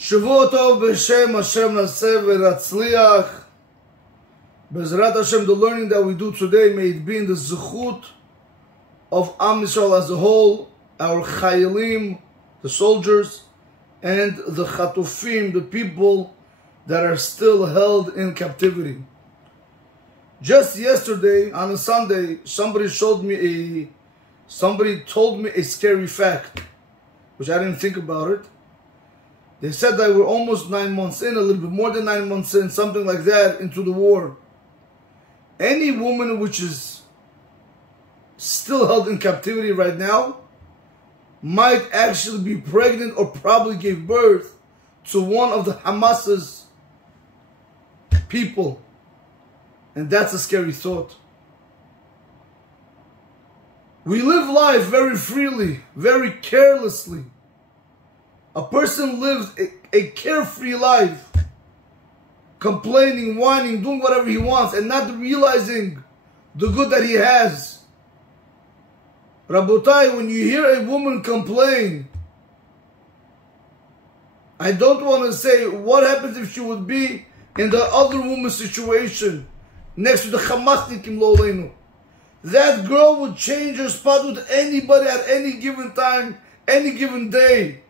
Shavua Tov b'Shem Hashem Naseh v'Natzliach. B'Ezrat Hashem, the learning that we do today, may it be in the zechut of Am Yisrael as a whole, our chayalim, the soldiers, and the chatufim, the people that are still held in captivity. Just yesterday, on a Sunday, somebody told me a scary fact, which I didn't think about it. They said that we're almost 9 months in, a little bit more than 9 months in, something like that, into the war. Any woman which is still held in captivity right now might actually be pregnant or probably gave birth to one of the Hamas's people. And that's a scary thought. We live life very freely, very carelessly. A person lives a carefree life, complaining, whining, doing whatever he wants, and not realizing the good that he has. Rabotai, when you hear a woman complain, I don't want to say what happens if she would be in the other woman's situation, next to the Hamasnikim lo aleinu. That girl would change her spot with anybody at any given time, any given day.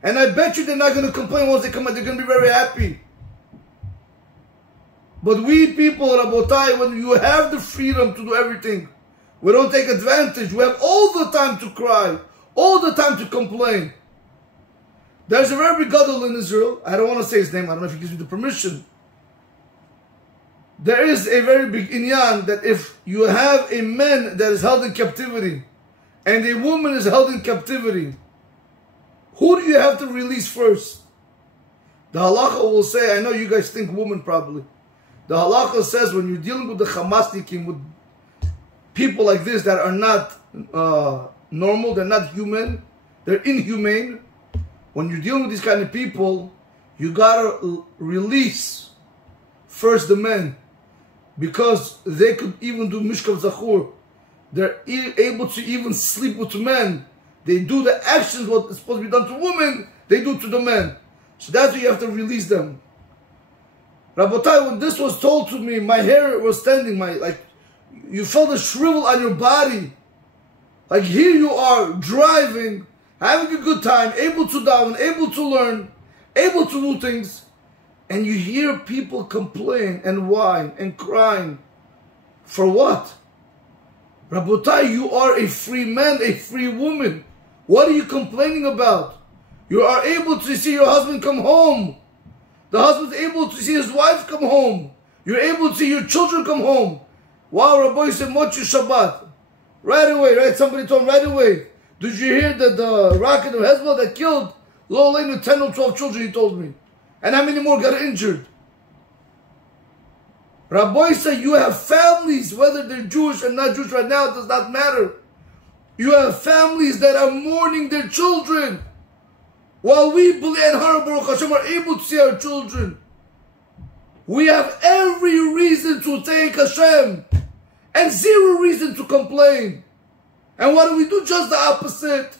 And I bet you they're not going to complain once they come out. They're going to be very happy. But we people, Rabotai, when you have the freedom to do everything, we don't take advantage. We have all the time to cry, all the time to complain. There's a very big gadol in Israel. I don't want to say his name. I don't know if he gives me the permission. There is a very big inyan that if you have a man that is held in captivity and a woman is held in captivity, who do you have to release first? The halacha will say, I know you guys think woman probably. The halacha says when you're dealing with the Hamasnikim, with people like this that are not normal, they're not human, they're inhumane. When you're dealing with these kind of people, you gotta release first the men, because they could even do mishkav zachur. They're able to even sleep with men. They do the actions what is supposed to be done to women, they do to the men. So that's why you have to release them. Rabotai, when this was told to me, my hair was standing, you felt a shrivel on your body. Like here you are, driving, having a good time, able to daven, able to learn, able to do things, and you hear people complain and whine and crying. For what? Rabotai, you are a free man, a free woman. What are you complaining about? You are able to see your husband come home. The husband's able to see his wife come home. You're able to see your children come home. Wow, Rabbi said, Mochi Shabbat. Right away, right? Somebody told him right away. Did you hear that the rocket of Hezbollah that killed lo aleinu 10 or 12 children, he told me. And how many more got injured? Rabbi said, you have families, whether they're Jewish or not Jewish right now, it does not matter. You have families that are mourning their children. While we believe in Baruch Hashem are able to see our children. We have every reason to thank Hashem and zero reason to complain. And what do? Just the opposite.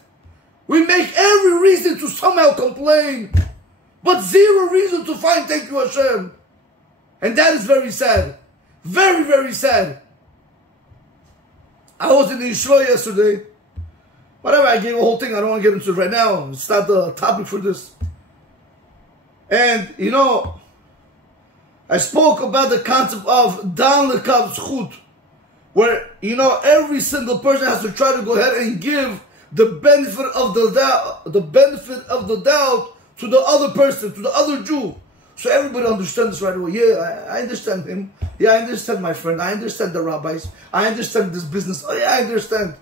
We make every reason to somehow complain, but zero reason to find thank you Hashem. And that is very sad. Very, very sad. I was in the Yisrael yesterday. Whatever, I gave a whole thing. I don't want to get into it right now. It's not the topic for this. And, I spoke about the concept of Dan Lekav Zchut, where, every single person has to try to go ahead and give the benefit of the doubt to the other person, to the other Jew. So everybody understands this right away. Yeah, I understand him. Yeah, I understand my friend. I understand the rabbis. I understand this business. Oh yeah, I understand.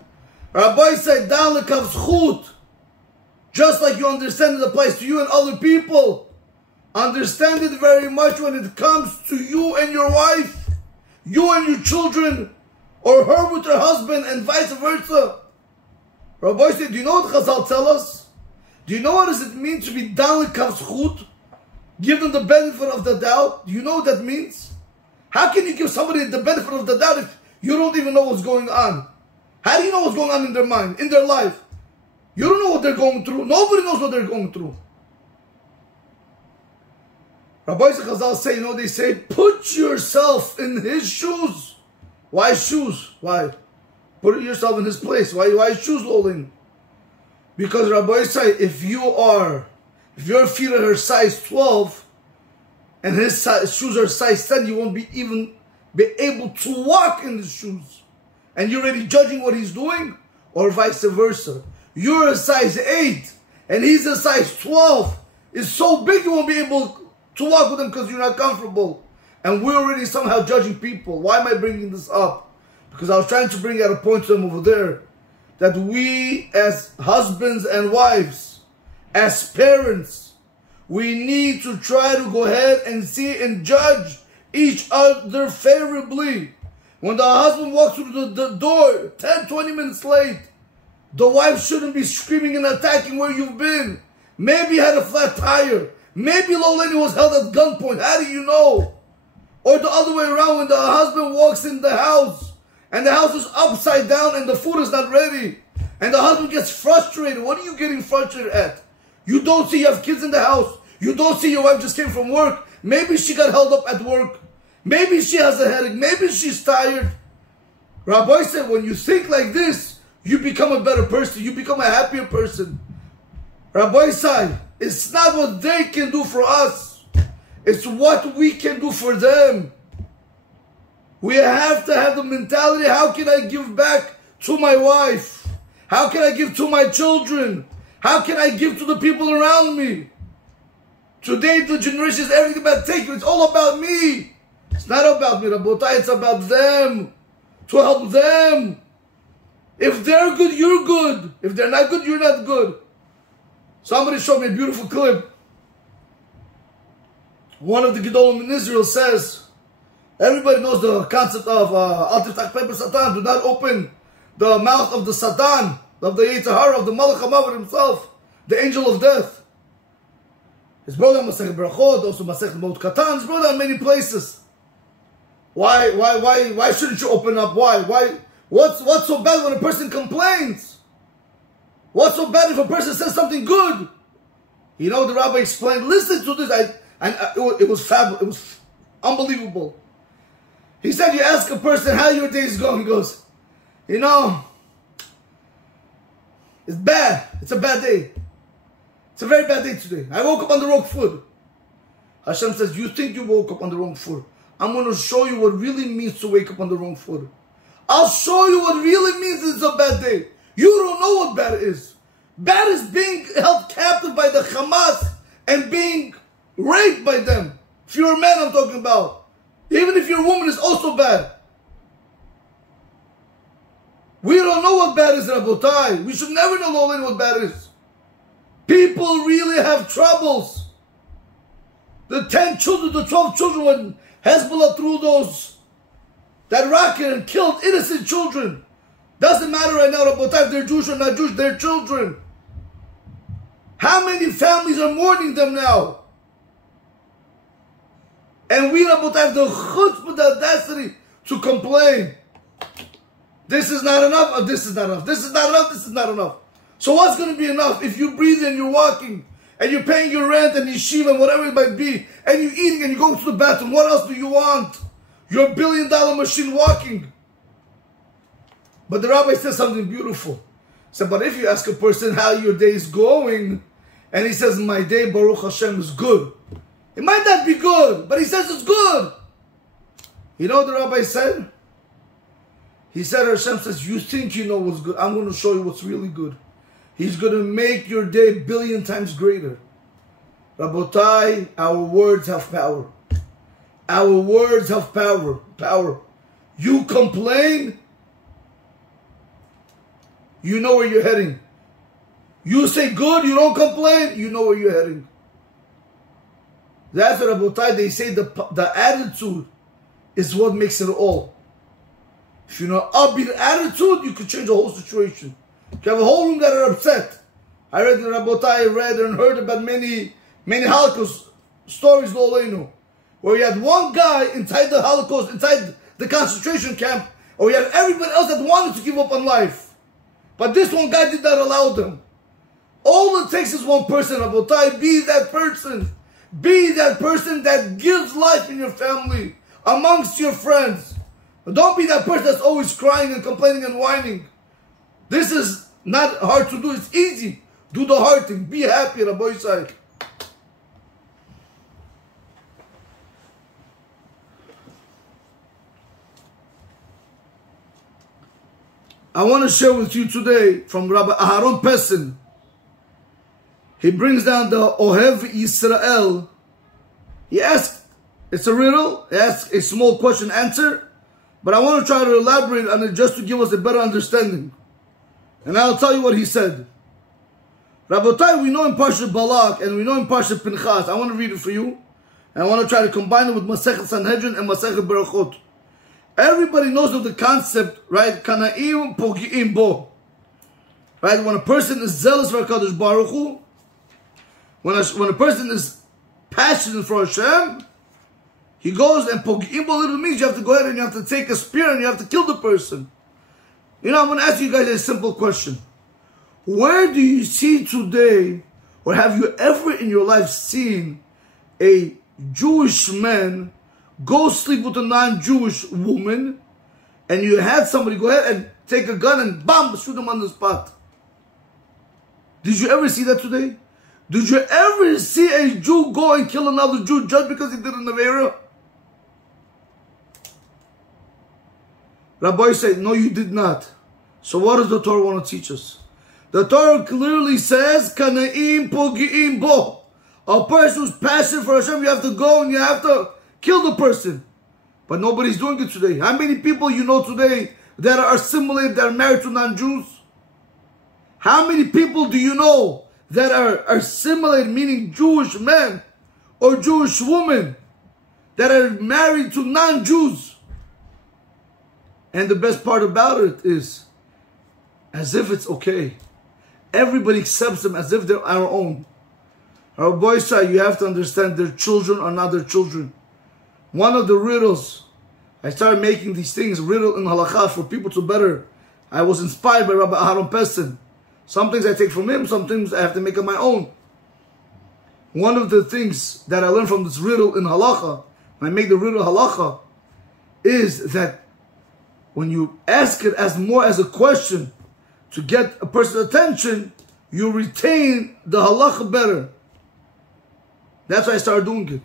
Rabbi said, Dan lekav zchut. Just like you understand it applies to you and other people. Understand it very much when it comes to you and your wife, you and your children, or her with her husband, and vice versa. Rabbi said, do you know what Chazal tell us? Do you know what does it mean to be Dan lekav zchut? Give them the benefit of the doubt. Do you know what that means? How can you give somebody the benefit of the doubt if you don't even know what's going on? How do you know what's going on in their mind, in their life? You don't know what they're going through. Nobody knows what they're going through. Rabbi Chazal say, they say, put yourself in his shoes. Why shoes? Why? Put yourself in his place. Why shoes, Lolin? Because Rabbi say, if your feet are size 12 and his shoes are size 10, you won't even be able to walk in the shoes. And you're already judging what he's doing? Or vice versa. You're a size 8 and he's a size 12. It's so big you won't be able to walk with him because you're not comfortable. And we're already somehow judging people. Why am I bringing this up? Because I was trying to bring out a point to them over there. That we as husbands and wives, as parents, we need to try to go ahead and see and judge each other favorably. When the husband walks through the door 10, 20 minutes late, the wife shouldn't be screaming and attacking where you've been. Maybe you had a flat tire. Maybe Low Lady was held at gunpoint. How do you know? Or the other way around, when the husband walks in the house and the house is upside down and the food is not ready and the husband gets frustrated. What are you getting frustrated at? You don't see you have kids in the house. You don't see your wife just came from work. Maybe she got held up at work. Maybe she has a headache. Maybe she's tired. Rabbi said, when you think like this, you become a better person. You become a happier person. Rabbi said, it's not what they can do for us. It's what we can do for them. We have to have the mentality, how can I give back to my wife? How can I give to my children? How can I give to the people around me? Today, the generation is everything about taking. It's all about me. It's not about me, Rabotai. It's about them. To help them. If they're good, you're good. If they're not good, you're not good. Somebody showed me a beautiful clip. One of the Gedolim in Israel says, everybody knows the concept of Al Tiftach Pei Satan. Do not open the mouth of the Satan, of the Yetzer Hara, of the Malach HaMavet himself, the angel of death. It's brought down Masechet Berachot, also Masechet Mot Katan. It's brought down many places. Why shouldn't you open up? Why? What's so bad when a person complains? What's so bad if a person says something good? You know, the rabbi explained, listen to this. It was fabulous. It was unbelievable. He said, you ask a person how your day is going. He goes, you know, it's bad. It's a bad day. It's a very bad day today. I woke up on the wrong foot. Hashem says, you think you woke up on the wrong foot. I'm going to show you what really means to wake up on the wrong foot. I'll show you what really means it's a bad day. You don't know what bad is. Bad is being held captive by the Hamas and being raped by them. If you're a man, I'm talking about. Even if you're a woman, it's also bad. We don't know what bad is, Rabotai. We should never know what bad is. People really have troubles. The 10 children, the 12 children, when Hezbollah threw that rocket and killed innocent children. Doesn't matter right now, Rabotai, if they're Jewish or not Jewish, they're children. How many families are mourning them now? And we, Rabotai, have the chutzpah, the audacity to complain. This is not enough, this is not enough, this is not enough, this is not enough. So what's going to be enough if you breathe and you're walking and you're paying your rent and yeshiva and whatever it might be and you're eating and you're going to the bathroom? What else do you want? You're a billion-dollar machine walking. But the rabbi says something beautiful. He said, but if you ask a person how your day is going and he says, my day, Baruch Hashem, is good. It might not be good, but he says it's good. You know what the rabbi said? He said, Hashem says, you think you know what's good. I'm going to show you what's really good. He's going to make your day 1 billion times greater. Rabotai, our words have power. Our words have power. You complain, you know where you're heading. You say good, you don't complain, you know where you're heading. That's what Rabotai, they say the attitude is what makes it all. If you know upbeat attitude, you could change the whole situation. You have a whole room that are upset. I read in Rabotai, read and heard about many Holocaust stories, where you had one guy inside the Holocaust, inside the concentration camp, or you had everybody else that wanted to give up on life. But this one guy did not allow them. All it takes is one person, Rabotai, be that person. Be that person that gives life in your family, amongst your friends. Don't be that person that's always crying and complaining and whining. This is not hard to do, it's easy. Do the hard thing. Be happy, Rabbi Yisrael. I want to share with you today from Rabbi Aharon Pessin. He brings down the Ohev Yisrael. He asked, it's a riddle, he asked a small question answer, but I want to try to elaborate on it just to give us a better understanding. And I'll tell you what he said. Rabotai, we know in Parshat Balak and we know in Parshat Pinchas. I want to read it for you. And I want to try to combine it with Masechet Sanhedrin and Masechet Berachot. Everybody knows of the concept, right? Kana'im pogi'im bo. Right? When a person is zealous for HaKadosh Baruch Hu, when a person is passionate for Hashem, he goes and pogi'im bo literally means you have to go ahead and you have to take a spear and you have to kill the person. You know, I'm going to ask you guys a simple question. Where do you see today, or have you ever in your life seen a Jewish man go sleep with a non-Jewish woman, and you had somebody go ahead and take a gun and bam, shoot him on the spot? Did you ever see that today? Did you ever see a Jew go and kill another Jew just because he did an Avera? Rabbi said, no, you did not. So what does the Torah want to teach us? The Torah clearly says, Kana'im pogi'im bo. A person who's passionate for Hashem, you have to go and you have to kill the person. But nobody's doing it today. How many people you know today that are assimilated, that are married to non-Jews? How many people do you know that are assimilated, meaning Jewish men or Jewish women that are married to non-Jews? And the best part about it is, as if it's okay. Everybody accepts them as if they're our own. Our boys say, you have to understand their children are not their children. One of the riddles, I started making these things, riddle in halakha for people to better. I was inspired by Rabbi Aharon Pessin. Some things I take from him, some things I have to make on my own. One of the things that I learned from this riddle in halakha, when I make the riddle halakha, is that when you ask it as more as a question to get a person's attention, you retain the halakha better. That's why I started doing it.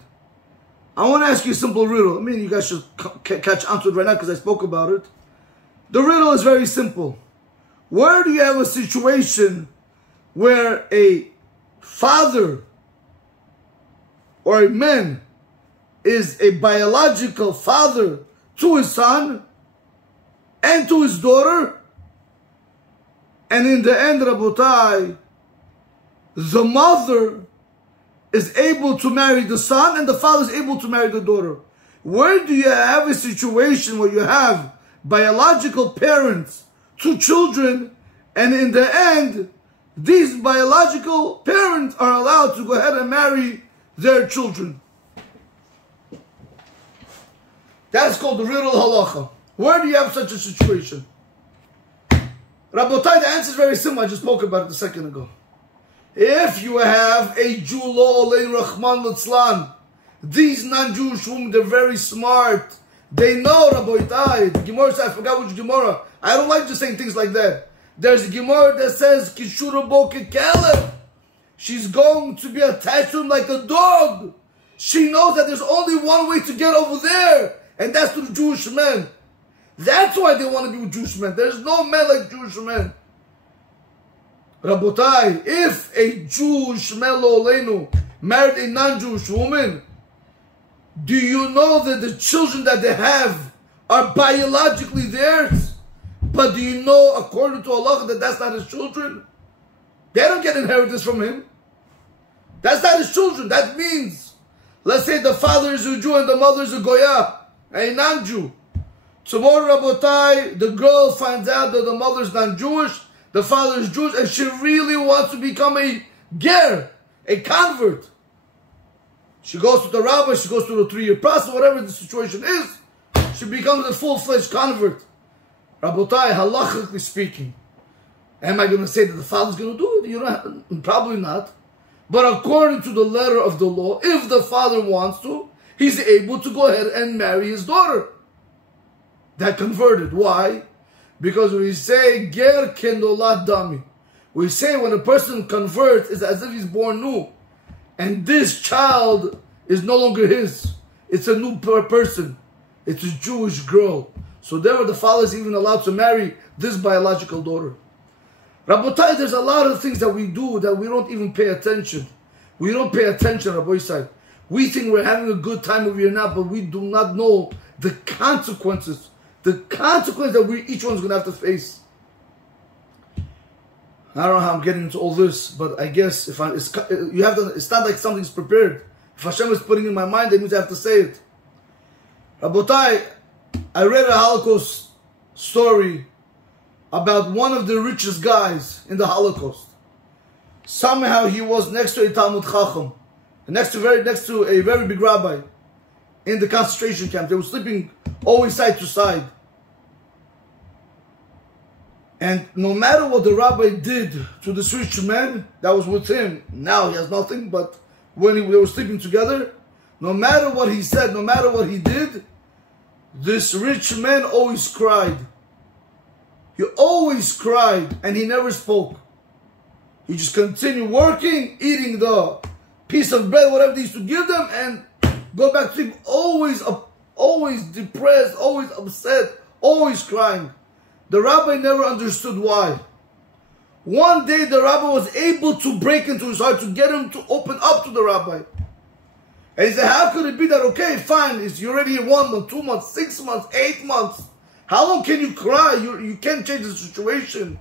I want to ask you a simple riddle. I mean, you guys should catch on to it right now because I spoke about it. The riddle is very simple. Where do you have a situation where a father or a man is a biological father to his son and to his daughter, and in the end, Rabotai, the mother is able to marry the son and the father is able to marry the daughter? Where do you have a situation where you have biological parents, two children, and in the end, these biological parents are allowed to go ahead and marry their children? That's called the riddle halacha. Where do you have such a situation? Rabotai, the answer is very simple. I just spoke about it a second ago. If you have a Jew, lo olei Rahman Litzlan, these non-Jewish women, they're very smart. They know, Rabotai. The Gemara says, I forgot which Gemara. I don't like just saying things like that. There's a Gemara that says, Kishura bo kekelef. She's going to be attached to him like a dog. She knows that there's only one way to get over there, and that's to the Jewish men. That's why they want to be with Jewish men. There's no men like Jewish men. Rabotai, if a Jewish man lo oleinu married a non-Jewish woman, do you know that the children that they have are biologically theirs? But do you know, according to Allah, that that's not his children? They don't get inheritance from him. That's not his children. That means, let's say the father is a Jew and the mother is a Goya, a non-Jew. Tomorrow, Rabotai, the girl finds out that the mother is non-Jewish, the father is Jewish, and she really wants to become a ger, a convert. She goes to the rabbi, she goes through the 3-year process, whatever the situation is, she becomes a full-fledged convert. Rabotai, halachically speaking, am I going to say that the father's going to do it? You know, probably not. But according to the letter of the law, if the father wants to, he's able to go ahead and marry his daughter that converted. Why? Because we say, ger kenolad dami. We say when a person converts, it's as if he's born new. And this child is no longer his. It's a new person. It's a Jewish girl. So therefore the father is even allowed to marry this biological daughter. Rabotai, there's a lot of things that we do that we don't even pay attention. We don't pay attention, Rabbi Yisai. We think we're having a good time over here now, but we do not know the consequences. The consequence that each one's going to have to face. I don't know how I'm getting into all this, but I guess it's not like something's prepared. If Hashem is putting it in my mind, it means I have to say it. Rabotai, I read a Holocaust story about one of the richest guys in the Holocaust. Somehow he was next to a Talmud Chacham, next to a very big rabbi in the concentration camp. They were sleeping always side to side. And no matter what the rabbi did to this rich man that was with him, now he has nothing, but when they were sleeping together, no matter what he said, no matter what he did, this rich man always cried. He always cried and he never spoke. He just continued working, eating the piece of bread, whatever they used to give them, and go back to sleep. Always depressed, always upset, always crying. The rabbi never understood why. One day the rabbi was able to break into his heart to get him to open up to the rabbi. And he said, how could it be that, okay, fine, you're already here 1 month, 2 months, 6 months, 8 months. How long can you cry? You can't change the situation.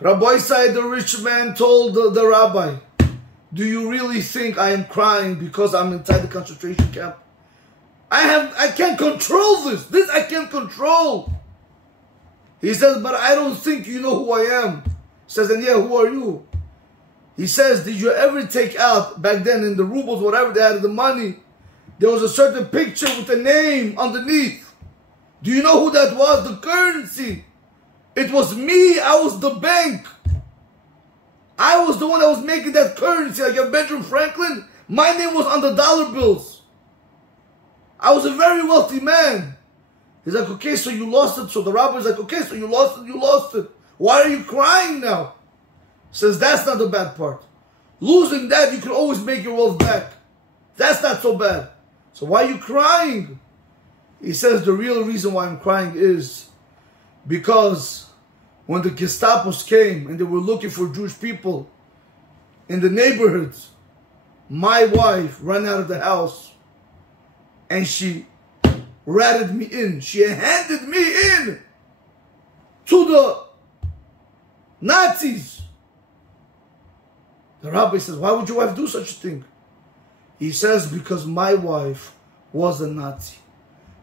Rabbi said, the rich man told the rabbi, do you really think I am crying because I'm inside the concentration camp? I can't control this. This I can't control. He says, but I don't think you know who I am. He says, and yeah, who are you? He says, did you ever take out, back then in the rubles, whatever they had, the money, there was a certain picture with a name underneath. Do you know who that was? The currency. It was me. I was the bank. I was the one that was making that currency. Like your Benjamin Franklin, my name was on the dollar bills. I was a very wealthy man. He's like, okay, so you lost it. So the rabbi's like, okay, so you lost it. Why are you crying now? Says, that's not the bad part. Losing that, you can always make your wealth back. That's not so bad. So why are you crying? He says, the real reason why I'm crying is because when the Gestapos came and they were looking for Jewish people in the neighborhoods, my wife ran out of the house and she ratted me in. She handed me in to the Nazis. The rabbi says, why would your wife do such a thing? He says, because my wife was a Nazi.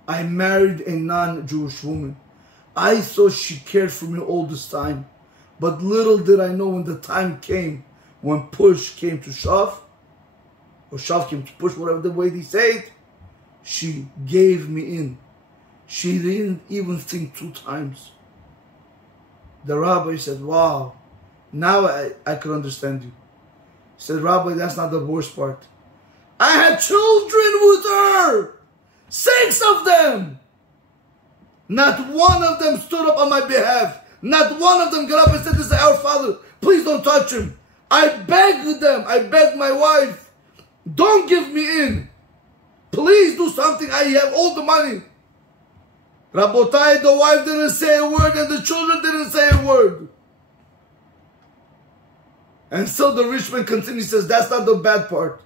I married a non-Jewish woman. I thought she cared for me all this time. But little did I know when the time came, when push came to shove, or shove came to push, whatever the way they say it, she gave me in. She didn't even think 2 times. The rabbi said, wow, now I could understand you. He said, Rabbi, that's not the worst part. I had children with her. 6 of them. Not one of them stood up on my behalf. Not one of them got up and said, this is our father. Please don't touch him. I begged them. I begged my wife. Don't give me in. Please do something. I have all the money. Rabotai, the wife didn't say a word and the children didn't say a word. And so the rich man continues, says, that's not the bad part.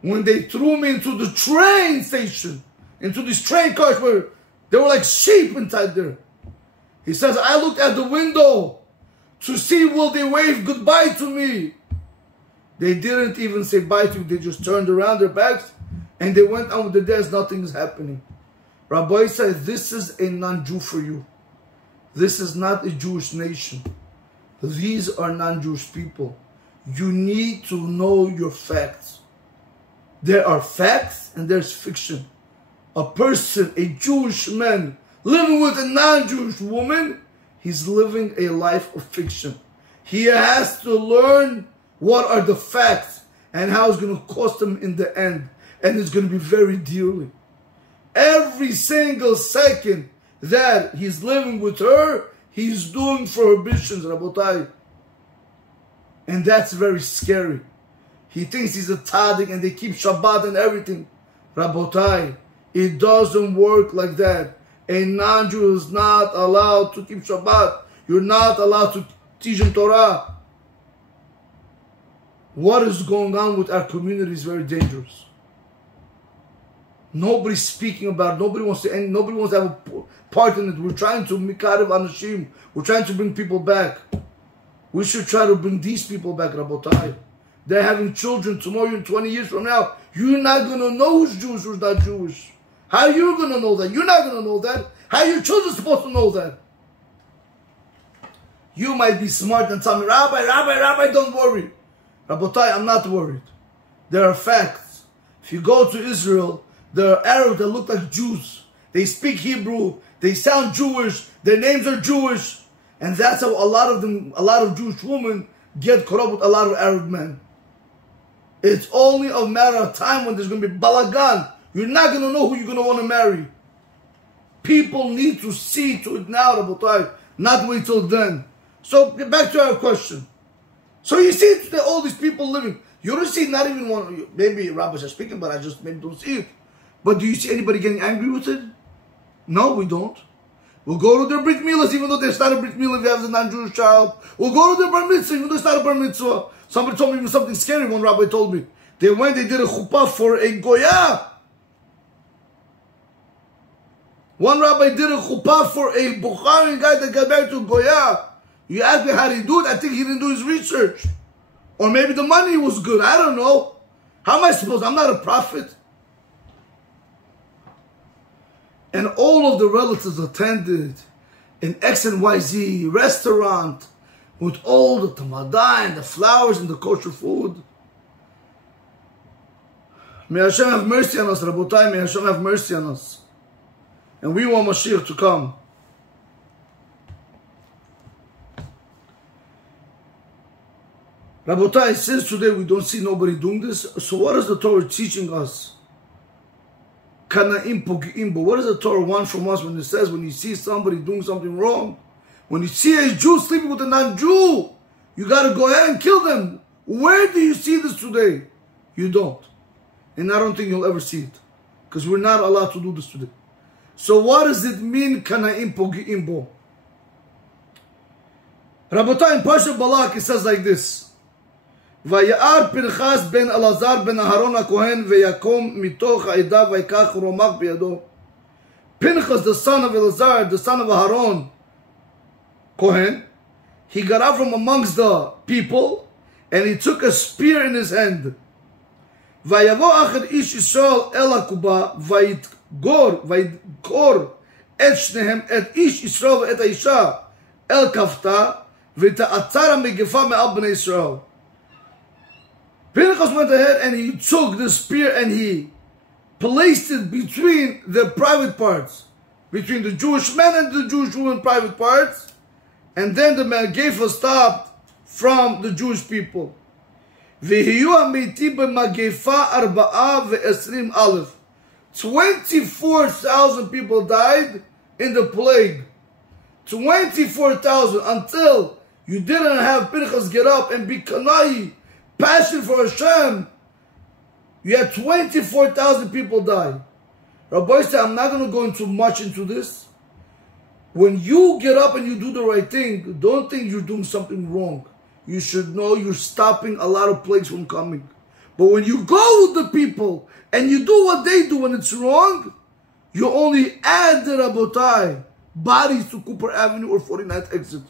When they threw me into the train station, into these train cars where they were like sheep inside there. He says, I looked at the window to see will they wave goodbye to me. They didn't even say bye to me. They just turned around their backs and they went on with the day as nothing is happening. Rabbi said, this is a non-Jew for you. This is not a Jewish nation. These are non-Jewish people. You need to know your facts. There are facts and there's fiction. A person, a Jewish man, living with a non-Jewish woman, he's living a life of fiction. He has to learn what are the facts, and how it's going to cost him in the end. And it's going to be very dearly. Every single second that he's living with her, he's doing prohibitions, Rabotai. And that's very scary. He thinks he's a tzaddik and they keep Shabbat and everything. Rabotai, it doesn't work like that. A non-Jew is not allowed to keep Shabbat. You're not allowed to teach him Torah. What is going on with our community is very dangerous. Nobody's speaking about it. Nobody wants to have a part in it. We're trying to mikarev anashim. We're trying to bring people back. We should try to bring these people back, Rabotai. They're having children tomorrow, 20 years from now. You're not going to know who's Jewish, who's not Jewish. How are you going to know that? You're not going to know that. How are your children supposed to know that? You might be smart and tell me, Rabbi, don't worry. Rabotai, I'm not worried. There are facts. If you go to Israel, there are Arabs that look like Jews. They speak Hebrew. They sound Jewish. Their names are Jewish. And that's how a lot of Jewish women get caught up with a lot of Arab men. It's only a matter of time when there's going to be balagan. You're not going to know who you're going to want to marry. People need to see to it now, Rabotai, not wait till then. So, get back to our question. So you see today all these people living. You don't see not even one, maybe rabbis are speaking, but I just maybe don't see it. But do you see anybody getting angry with it? No, we don't. We'll go to their brit milas, even though there's not a brit milah if you have a non-Jewish child. We'll go to their bar mitzvah, even though it's not a bar mitzvah. Somebody told me even something scary, one rabbi told me. They did a chuppah for a goya. One rabbi did a chuppah for a Bukhari guy that got married to a goya. You ask me how did he do it? I think he didn't do his research. Or maybe the money was good. I don't know. How am I supposed? I'm not a prophet. And all of the relatives attended an X and YZ restaurant with all the tamada and the flowers and the kosher food. May Hashem have mercy on us, Rabotai. May Hashem have mercy on us. And we want Mashiach to come. Rabotai, since today we don't see nobody doing this, so what is the Torah teaching us? Kana'im pogi'im bo. What does the Torah want from us when it says when you see somebody doing something wrong? When you see a Jew sleeping with a non-Jew, you got to go ahead and kill them. Where do you see this today? You don't. And I don't think you'll ever see it. Because we're not allowed to do this today. So what does it mean, Kana'im pogi'im bo? Rabotai, in Parshat Balak, it says like this. ויער פנחס בן אלעזר בן אהרון הכהן ויקום מתוך העדה ויקח רומח בידו. Pinchas, the son of Elazar, the son of Aaron, Kohen, he got out from amongst the people and he took a spear in his hand. ויבוא אחר איש ישראל אל הקובה וידקור את שניהם, את איש ישראל ואת האישה אל כפתה ותעצר המגפה מעל בני ישראל. Pinchas went ahead and he took the spear and he placed it between the private parts, between the Jewish men and the Jewish women private parts, and then the Magefa stopped from the Jewish people. 24,000 people died in the plague. 24,000 until you didn't have Pinchas get up and be Kanai, passion for Hashem. You had 24,000 people die. Rabbi said, I'm not going to go into much into this. When you get up and you do the right thing, don't think you're doing something wrong. You should know you're stopping a lot of plagues from coming. But when you go with the people and you do what they do when it's wrong, you only add the Rabotai bodies to Cooper Avenue or 49th exit.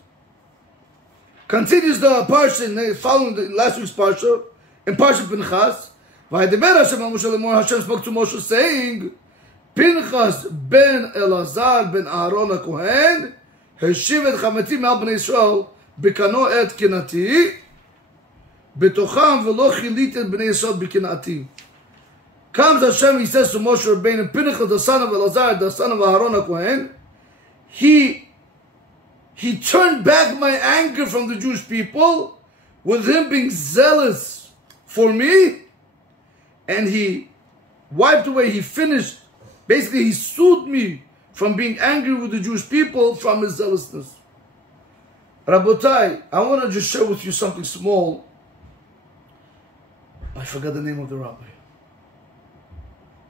Continues the parsha following the last week's parsha in Parsha Pinchas. Hashem spoke to Moshe saying, Pinchas ben Elazar ben Aaron HaKohen hashiv et chamati me'al bnei Yisrael bekano et kinati betocham v'lo chilit et bnei Yisrael bekinati. Comes Hashem, he says to Moshe Rabbeinu, Pinchas, the son of Elazar, the son of Aaron HaKohen, he turned back my anger from the Jewish people with him being zealous for me, and he wiped away, he finished, basically he sued me from being angry with the Jewish people from his zealousness. Rabotai, I want to just share with you something small. I forgot the name of the rabbi.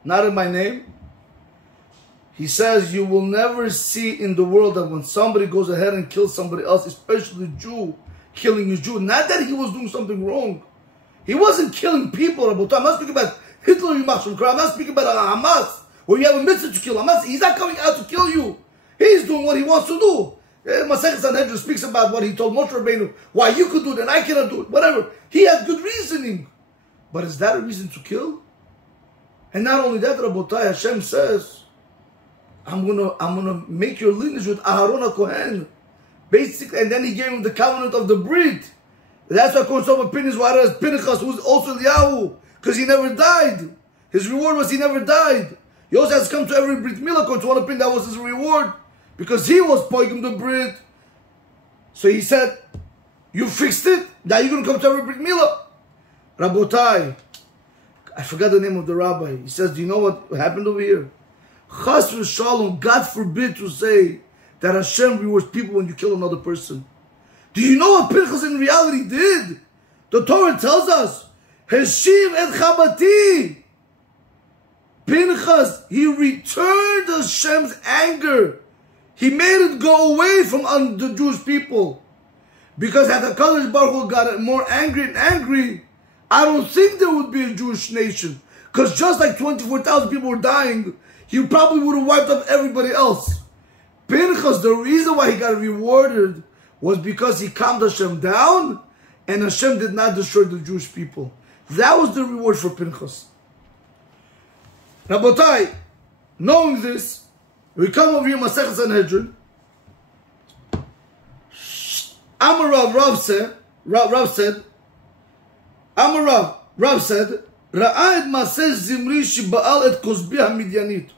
Not in my name. He says, you will never see in the world that when somebody goes ahead and kills somebody else, especially a Jew, killing a Jew, not that he was doing something wrong. He wasn't killing people, Rabotai. I'm not speaking about Hitler, I'm not speaking about Hamas, where you have a mitzvah to kill Hamas. He's not coming out to kill you. He's doing what he wants to do. Masechet Sanhedrin speaks about what he told Moshe Rabbeinu, why you could do it and I cannot do it, whatever. He had good reasoning. But is that a reason to kill? And not only that, Rabotai, Hashem says, I'm gonna make your lineage with Aharon HaKohen. Basically, and then he gave him the covenant of the Brit. That's why according to some opinions, whereas Pinchas, who's also Eliyahu, because he never died. His reward was he never died. He also has come to every Brit Milah, according to one opinion, that was his reward. Because he was poigim the Brit. So he said, you fixed it, now you're going to come to every Brit Milah. Rabotai, I forgot the name of the rabbi. He says, do you know what happened over here? Chas v'shalom, God forbid to say that Hashem rewards people when you kill another person. Do you know what Pinchas in reality did? The Torah tells us, Heshiv et chabati. Pinchas, he returned Hashem's anger. He made it go away from the Jewish people. Because had the HaKadosh Baruch Hu got more angry and angry, I don't think there would be a Jewish nation. Because just like 24,000 people were dying, he probably would have wiped up everybody else. Pinchas, the reason why he got rewarded was because he calmed Hashem down, and Hashem did not destroy the Jewish people. That was the reward for Pinchas. Rabotai, knowing this, we come over here, Masechet Sanhedrin. Rav said, Rav said, Ra'ad Maseh Zimri Shiba'al et Kozbi HaMidyanit.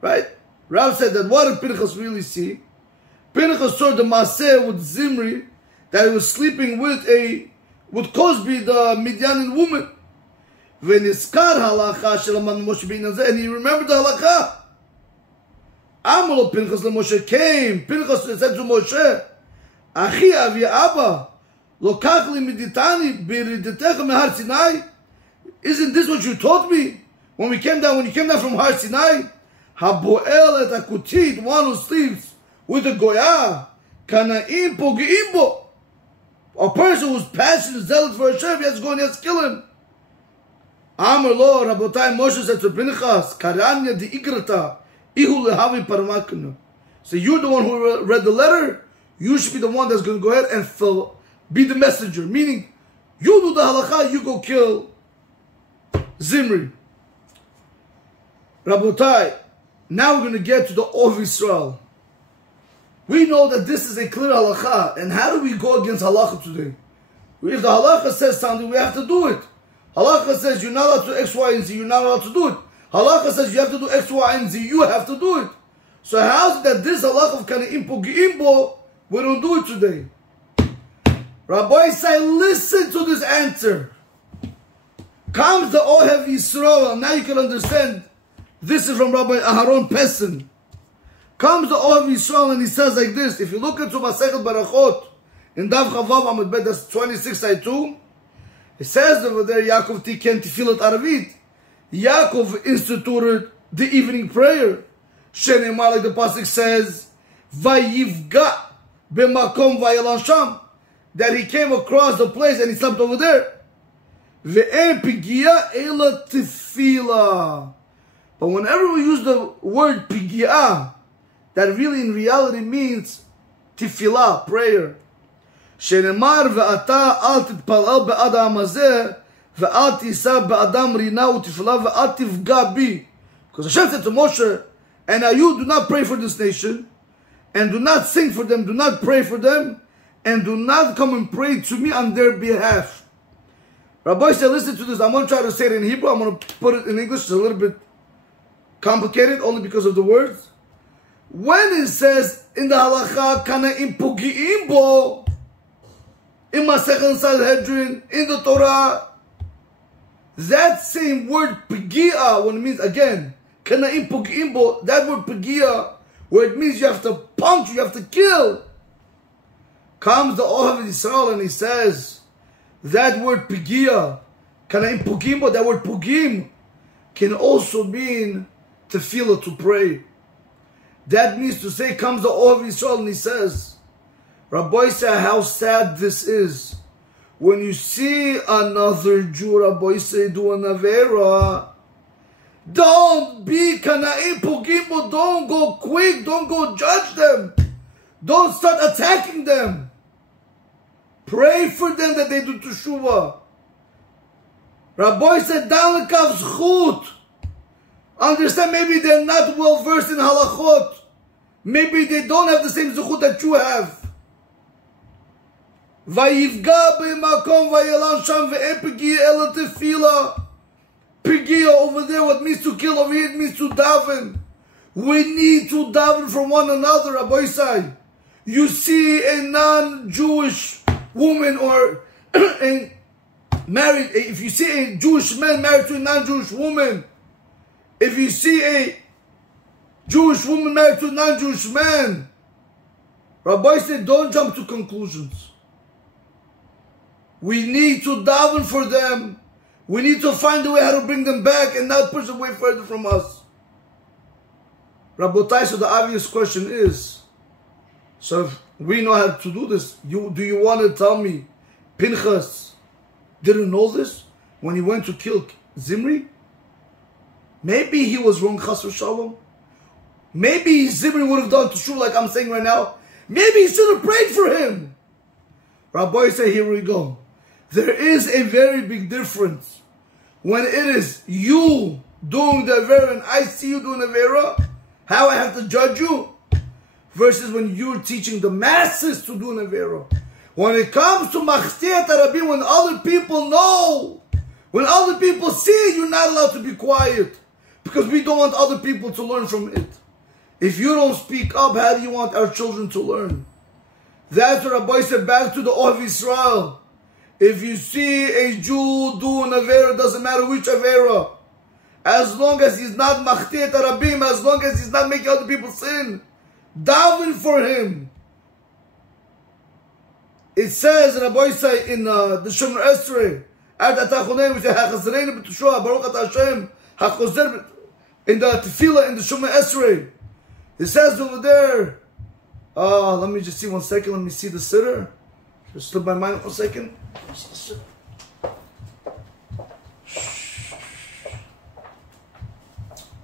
Right? Rav said that what did Pinchas really see? Pinchas saw the Maseh with Zimri, that he was sleeping with Kozbi, the Midyanin woman. V'niskar halacha shelaman Moshe b'inazeh, and he remembered the halacha. Amalo Pinchas leMoshe came. Pinchas said to Moshe, Achi avi Abba, lokach li miditani b'iridetecha mehar Sinai. Isn't this what you taught me when you came down from Har Sinai? Haboel et akutit, one who sleeps with a goya, kana'im poge'im bo. A person who's passionate, zealous for Hashem, he has to go and he has to kill him. Amar lo, Rabotai, Moshe said to Pinchas, Karanya di igrata, ihu lehavi paramaknu. So you're the one who read the letter, you should be the one that's going to go ahead and be the messenger. Meaning, you do the halakha, you go kill Zimri. Rabotai, now we're going to get to the Ov Yisrael. We know that this is a clear halakha, and how do we go against halakha today? If the halakha says something, we have to do it. Halakha says you're not allowed to do X, Y, and Z, you're not allowed to do it. Halakha says you have to do X, Y, and Z, you have to do it. So how is it that this halakha of Kana'im Pogi'im Bo, we don't do it today? Rabbi say, listen to this answer. Comes the Ohev Yisrael, now you can understand. This is from Rabbi Aharon Pesen. Comes the Ohev Yisrael and he says like this. If you look into Masechet Barachot, in Dav Chavav Amud Bet, that's 26:2, it says over there, Yaakov Tiken Tefilat Arvit. Yaakov instituted the evening prayer. Shenemar, like the pasuk says, Vayivga b'makom vayalan sham, that he came across the place and he slept over there. Ve'en pigia ela tefila. But whenever we use the word pigia, that really in reality means tefillah, prayer. Shenemar ve'ata al titpalal be'ad ha'amazeh ve'al tisa be'adam rina u'tefillah ve'al tifga bi. Because Hashem said to Moshe, and now you do not pray for this nation, and do not sing for them, do not pray for them, and do not come and pray to me on their behalf. Rabbi said, listen to this. I'm going to try to say it in Hebrew. I'm going to put it in English. It's a little bit complicated, only because of the words. When it says in the halakha, Kana'im Pogi'im Bo, in Masechet Sanhedrin, in the Torah. That same word Pigia, when it means, again, Kana'im Pug'im Bo, that word Pigia, where it means you have to punch, you have to kill, comes the Ohav Yisrael and he says, that word Pigia, Kana'im Pug'im Bo, that word Pugim, can also mean tefillah, to pray. That means to say, comes the Ohav Yisrael and he says, Rabbi said, how sad this is. When you see another Jew, Rabbi say, do an Avera, don't be Kana'im Pugim Bo, don't go quick, don't go judge them. Don't start attacking them. Pray for them that they do Teshuvah. Rabbi said, down the Kav Zchut. Understand, maybe they're not well versed in halachot. Maybe they don't have the same zechut that you have. Vayivga b'makom vayelan sham ve'en pigia ela tefila. Pigia over there, what means to kill, over here it means to daven. We need to daven from one another, Rabbi Isai. You see a non-Jewish woman or a married, if you see a Jewish man married to a non-Jewish woman, if you see a Jewish woman married to a non-Jewish man, Rabbi said, don't jump to conclusions. We need to daven for them. We need to find a way how to bring them back and not push them away further from us. Rabbotai, so the obvious question is, so if we know how to do this, do you want to tell me Pinchas didn't know this when he went to kill Zimri? Maybe he was wrong, Chas v'Shalom. Maybe Zimri would have done teshuvah like I'm saying right now. Maybe he should have prayed for him. Rabbi said, here we go. There is a very big difference when it is you doing the Avera and I see you doing the Avera, how I have to judge you, versus when you're teaching the masses to do an Avera. When it comes to Machtiat Arabim, when other people know, when other people see it, you're not allowed to be quiet, because we don't want other people to learn from it. If you don't speak up, how do you want our children to learn? That's what Rabbi said back to the Ohav Yisrael. If you see a Jew do an Avera, doesn't matter which Avera, as long as he's not Machtiat Arabim, as long as he's not making other people sin, daven for him. It says, Rabbi say in the Shomer Esrei, in the Tefillah, in the Shomer Esrei, it says over there, let me just see 1 second, let me see the Siddur. Just slip my mind 1 second.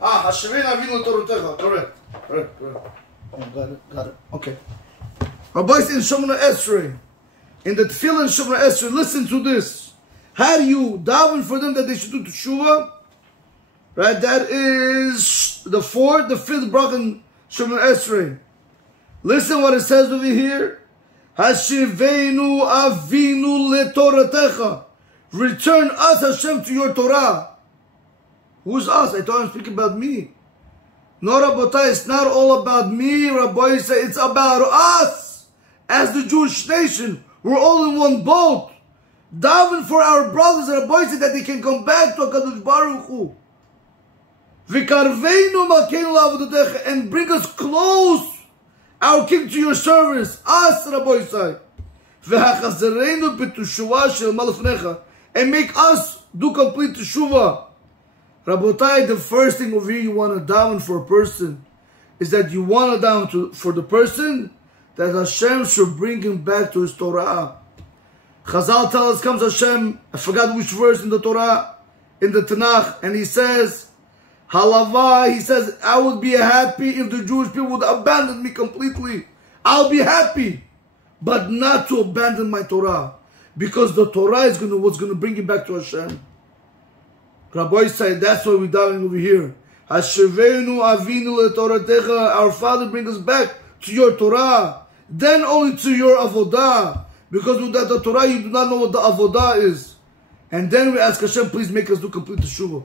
Hashavin Avinu Torotecha. Correct. Got it. Okay. Rabbi in Shomer Esrei, in the Tefillah in Shomer Esrei, listen to this. How do you daven for them that they should do teshuvah? Right, that is the 4th, the 5th bracha in Shomer Esrei. Listen what it says over here. Hashivenu avinu letoratecha. Return us, Hashem, to your Torah. Who's us? I thought I'm speaking about me. No, Rabbotai, it's not all about me, Rabbi say, it's about us. As the Jewish nation, we're all in one boat. Daven for our brothers, Rabbi say, that they can come back to HaKadosh Baruch Hu. V'karveinu makeinu la'avodatecha, and bring us close, our King, to your service. Us, Rabbi say. V'hachazerenu b'teshuvah shel malafnecha, and make us do complete teshuvah. Rabotai, the first thing over here you want to daven for a person is that you want to daven for the person that Hashem should bring him back to his Torah. Chazal tells us, comes Hashem, I forgot which verse in the Torah, in the Tanakh, and he says, Halava, he says, I would be happy if the Jewish people would abandon me completely. I'll be happy, but not to abandon my Torah, because the Torah is what's going to bring you back to Hashem. Rabbi said, that's why we're davening over here. Hashivenu avinu letoratecha, our Father, bring us back to your Torah, then only to your avodah, because without the Torah you do not know what the avodah is. And then we ask Hashem, please make us do complete teshuvah,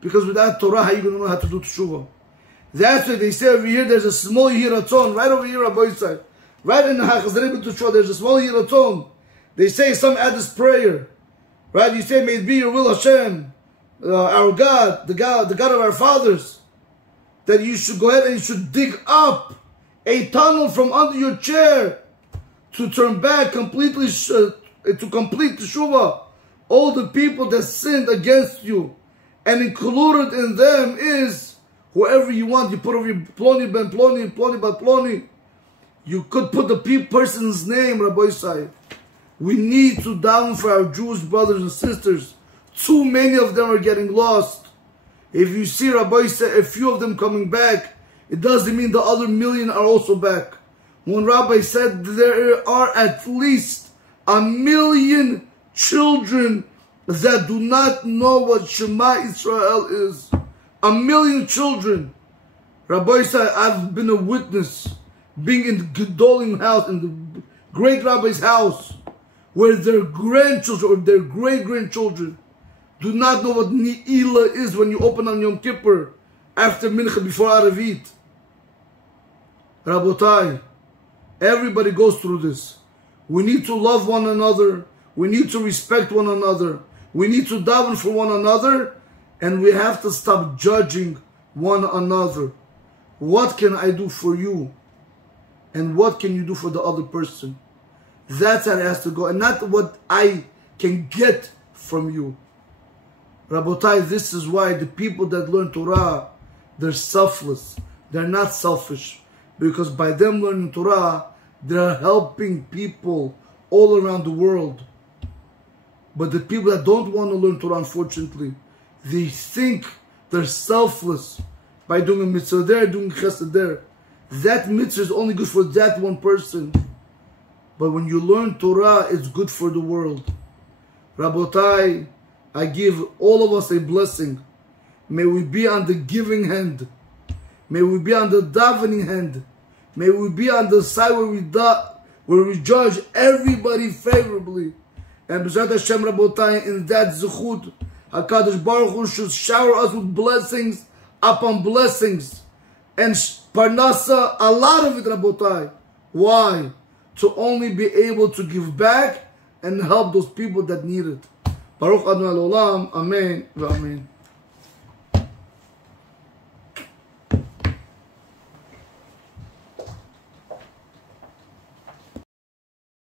because without Torah, how are you going to know how to do teshuvah? That's why they say over here, there's a small yiraton, right over here, Rabbi said, right in the Hachazrei b'teshuvah, there's a small yiraton, They say, some add this prayer, right? You say, may it be your will, Hashem, our God, the God of our fathers, that you should go ahead and you should dig up a tunnel from under your chair to turn back completely, to complete the teshuvah. All the people that sinned against you, and included in them is whoever you want. You put over Ploni ben Ploni, Ploni ben Ploni. You could put the person's name, Rabbi Isai. We need to daven for our Jewish brothers and sisters. Too many of them are getting lost. If you see, Rabbi said, a few of them coming back, it doesn't mean the other million are also back. One rabbi said there are at least 1 million children that do not know what Shema Israel is. 1 million children. Rabbi said, I've been a witness, being in the Gedolim house, in the great rabbi's house, where their grandchildren or their great-grandchildren do not know what Ni'ila is when you open on Yom Kippur, after Mincha, before Aravit. Rabotai, everybody goes through this. We need to love one another. We need to respect one another. We need to daven for one another. And we have to stop judging one another. What can I do for you? And what can you do for the other person? That's how it has to go. And not what I can get from you. Rabotai, this is why the people that learn Torah, they're selfless. They're not selfish. Because by them learning Torah, they're helping people all around the world. But the people that don't want to learn Torah, unfortunately, they think they're selfless by doing a mitzvah there, doing chesed there. That mitzvah is only good for that one person. But when you learn Torah, it's good for the world. Rabotai, I give all of us a blessing. May we be on the giving hand. May we be on the davening hand. May we be on the side where we judge everybody favorably. And B'ezrat Hashem, Rabotai, in that zechut, HaKadosh Baruch Hu should shower us with blessings upon blessings. And parnasa, a lot of it, Rabotai. Why? To only be able to give back and help those people that need it. Baruch Adonai Olam. Amen. Amen.